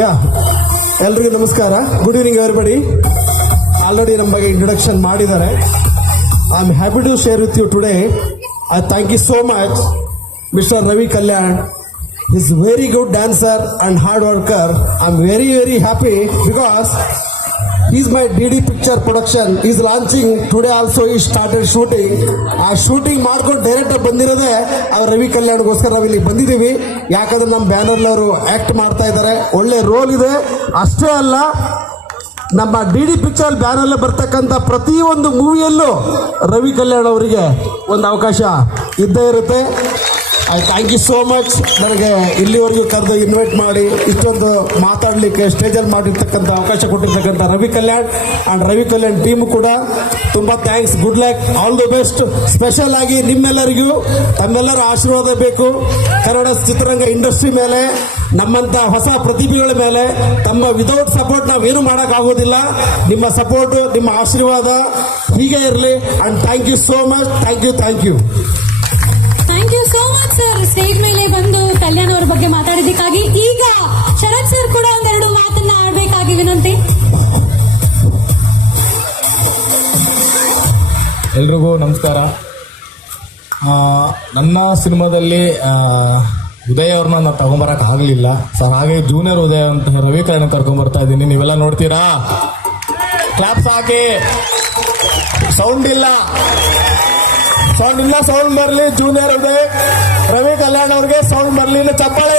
ಯಾ ಎಲ್ರಿಗೂ ನಮಸ್ಕಾರ. Good evening everybody. Already ನಮ್ಮ ಬಗ್ಗೆ ಇಂಟ್ರೊಡಕ್ಷನ್ ಮಾಡಿದ್ದಾರೆ. I am happy to share with you today. I thank you so much mister Ravi Kalyan. Is very good dancer and hard worker. I am very very happy because he's my DD picture production is launching today. Also he started shooting. ಆ shooting ಮಾಡ್ಕೊಂಡು direct ಬಂದಿರೋದೇ Ravi ಕಲ್ಯಾಣ್ಗೋಸ್ಕರ ನಾವು ಇಲ್ಲಿ ಬಂದಿದ್ದೀವಿ. ಯಾಕಂದ್ರೆ ನಮ್ಮ banner ಅವರು act ಮಾಡ್ತಾ ಇದ್ದಾರೆ, ಒಳ್ಳೆ ರೋಲ್ ಇದೆ. ಅಷ್ಟೇ ಅಲ್ಲ, ನಮ್ಮ DD ಪಿಕ್ಚರ್ ಬ್ಯಾನರ್ ಬರ್ತಕ್ಕಂಥ ಪ್ರತಿಯೊಂದು ಮೂವಿಯಲ್ಲೂ ರವಿ ಕಲ್ಯಾಣ್ ಅವರಿಗೆ ಒಂದು ಅವಕಾಶ ಇದ್ದೇ ಇರುತ್ತೆ. I thank you so much. ನನಗೆ ಇಲ್ಲಿವರೆಗೂ ಕರೆದು ಇನ್ವೈಟ್ ಮಾಡಿ ಇಷ್ಟೊಂದು ಮಾತಾಡಲಿಕ್ಕೆ ಸ್ಟೇಜಲ್ಲಿ ಮಾಡಿರ್ತಕ್ಕಂಥ ಅವಕಾಶ ಕೊಟ್ಟಿರ್ತಕ್ಕಂಥ ರವಿ ಕಲ್ಯಾಣ್ ಆ್ಯಂಡ್ ರವಿ ಕಲ್ಯಾಣ್ ಟೀಮ್ ಕೂಡ ತುಂಬ thanks. Good luck, all the best. Special ಆಗಿ ನಿಮ್ಮೆಲ್ಲರಿಗೂ ತಮ್ಮೆಲ್ಲರ ಆಶೀರ್ವಾದ ಬೇಕು. ಕನ್ನಡ ಚಿತ್ರರಂಗ ಇಂಡಸ್ಟ್ರಿ ಮೇಲೆ, ನಮ್ಮಂಥ ಹೊಸ ಪ್ರತಿಭೆಗಳ ಮೇಲೆ ತಮ್ಮ ವಿದೌಟ್ ಸಪೋರ್ಟ್ ನಾವೇನು ಮಾಡೋಕ್ಕಾಗೋದಿಲ್ಲ. ನಿಮ್ಮ ಸಪೋರ್ಟು, ನಿಮ್ಮ ಆಶೀರ್ವಾದ ಹೀಗೆ ಇರಲಿ. And thank you so much. Thank you. Thank you so much sir. Stage ಮೇಲೆ ಬಂದು ಕಲ್ಯಾಣ್ ಅವರ ಬಗ್ಗೆ ಮಾತಾಡಿದ್ದಕ್ಕಾಗಿ. ಈಗ ಶರತ್ ಸರ್ ಕೂಡ ಒಂದೆರಡು ಮಾತನ್ನ ಆಡ್ಬೇಕಾಗಿ ವಿನಂತಿ. ಎಲ್ರಿಗೂ ನಮಸ್ಕಾರ. ನನ್ನ ಸಿನಿಮಾದಲ್ಲಿ ಉದಯ್ ಅವ್ರನ್ನ ನಾನು ತಗೊಂಬರಕ್ ಆಗಲಿಲ್ಲ ಸರ್. ಹಾಗೆ ಜೂನಿಯರ್ ಉದಯ್ ಅಂತ ರವಿ ಕಲ್ಯಾಣ್ ಕರ್ಕೊಂಡ್ಬರ್ತಾ ಇದ್ದೀನಿ. ನೀವೆಲ್ಲ ನೋಡ್ತೀರಾ? ಕ್ಲಾಪ್ಸ್ ಹಾಕಿ. ಸೌಂಡ್ ಇಲ್ಲ, ಸೌಂಡ್ ಬರಲಿ. ಜೂನಿಯರ್ ಉದಯ್ ರವಿ ಕಲ್ಯಾಣ್ ಅವ್ರಿಗೆ ಸೌಂಡ್ ಬರಲಿ. ಚಪ್ಪಾಳೆ.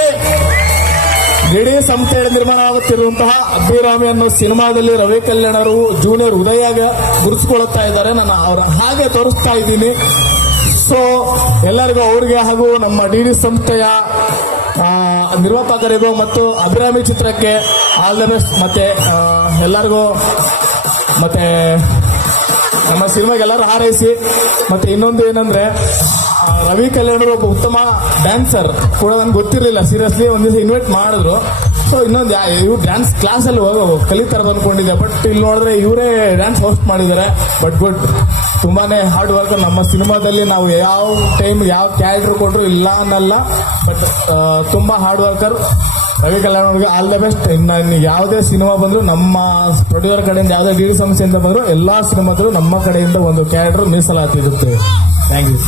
ಇಡೀ ಸಂಸ್ಥೆ ನಿರ್ಮಾಣ ಆಗುತ್ತಿರುವಂತಹ ಅಭಿರಾಮಿ ಅನ್ನೋ ಸಿನಿಮಾದಲ್ಲಿ ರವಿ ಕಲ್ಯಾಣ್ ಅವರು ಜೂನಿಯರ್ ಉದಯಾಗ ಗುರುತಿಸ್ಕೊಳ್ತಾ ಇದ್ದಾರೆ. ನಾನು ಅವ್ರ ಹಾಗೆ ತೋರಿಸ್ತಾ ಇದ್ದೀನಿ. ಸೊ ಎಲ್ಲರಿಗೂ, ಅವ್ರಿಗೆ ಹಾಗೂ ನಮ್ಮ DD ಸಂಸ್ಥೆಯ ನಿರ್ಮಾಪಕರಿಗೂ ಮತ್ತು ಅಭಿರಾಮಿ ಚಿತ್ರಕ್ಕೆ ಆಲ್ ದ ಬೆಸ್ಟ್. ಮತ್ತೆ ಎಲ್ಲರಿಗೂ, ಮತ್ತೆ ನಮ್ಮ ಸಿನಿಮಾಗೆ ಎಲ್ಲರೂ ಹಾರೈಸಿ. ಮತ್ತೆ ಇನ್ನೊಂದು ಏನಂದ್ರೆ, ರವಿ ಕಲ್ಯಾಣ್ ಒಬ್ಬ ಉತ್ತಮ ಡ್ಯಾನ್ಸರ್ ಕೂಡ ನನ್ಗೆ ಗೊತ್ತಿರಲಿಲ್ಲ. ಸೀರಿಯಸ್ಲಿ ಒಂದ್ ದಿವಸ ಇನ್ವೈಟ್ ಮಾಡಿದ್ರು. ಸೊ ಇನ್ನೊಂದು ಇವ್ರು ಡ್ಯಾನ್ಸ್ ಕ್ಲಾಸಲ್ಲಿ ಕಲಿತಾರ ಅನ್ಕೊಂಡಿದ್ದೆ. ಬಟ್ ಇಲ್ಲಿ ನೋಡಿದ್ರೆ ಇವರೇ ಡ್ಯಾನ್ಸ್ ಹೋಸ್ಟ್ ಮಾಡಿದ್ದಾರೆ. ಬಟ್ ಗುಡ್, ತುಂಬಾನೇ ಹಾರ್ಡ್ ವರ್ಕರ್. ನಮ್ಮ ಸಿನಿಮಾದಲ್ಲಿ ನಾವು ಯಾವ ಟೈಮ್ ಯಾವ ಕ್ಯಾರೆಕ್ಟರ್ ಕೊಟ್ಟರು ಇಲ್ಲ ಅನ್ನಲ್ಲ. ಬಟ್ ತುಂಬಾ ಹಾರ್ಡ್ ವರ್ಕರ್ ರವಿ ಕಲ್ಯಾಣ್ ಅವ್ರಿಗೆ ಆಲ್ ದ ಬೆಸ್ಟ್. ಇನ್ನು ಯಾವುದೇ ಸಿನಿಮಾ ಬಂದ್ರು, ನಮ್ಮ ಪ್ರೊಡ್ಯೂಸರ್ ಕಡೆಯಿಂದ ಯಾವುದೇ DD ಸಂಸ್ಥೆಯಿಂದ ಬಂದ್ರು, ಎಲ್ಲಾ ಸಿನಿಮಾದ್ರು ನಮ್ಮ ಕಡೆಯಿಂದ ಒಂದು ಕ್ಯಾರೆಕ್ಟರ್ ಮೀಸಲಾತಿ ಇರುತ್ತೆ. Thank you.